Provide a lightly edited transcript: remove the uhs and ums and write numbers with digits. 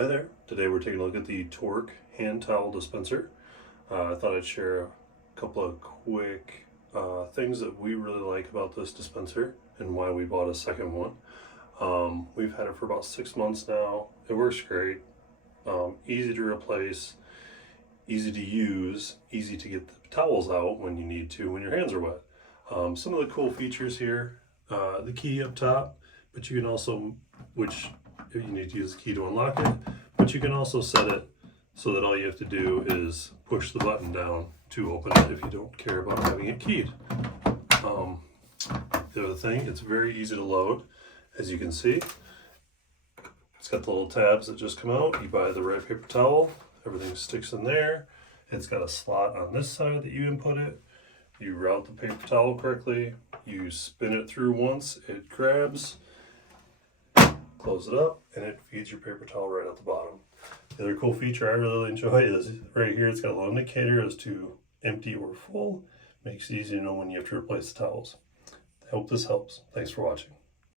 Hi there. Today we're taking a look at the Tork hand towel dispenser. I thought I'd share a couple of quick things that we really like about this dispenser and why we bought a second one. We've had it for about 6 months now. It works great. Easy to replace, easy to use, easy to get the towels out when you need to when your hands are wet. Some of the cool features here, the key up top, but you can also, which you need to use the key to unlock it, but you can also set it so that all you have to do is push the button down to open it if you don't care about having it keyed. The other thing, it's very easy to load. As you can see, it's got the little tabs that just come out. You buy the right paper towel, everything sticks in there. It's got a slot on this side that you input it. You route the paper towel correctly, you spin it through once, it grabs, close it up, and it feeds your paper towel right at the bottom. The other cool feature I really enjoy is right here, it's got a little indicator as to empty or full. Makes it easy to know when you have to replace the towels. I hope this helps. Thanks for watching.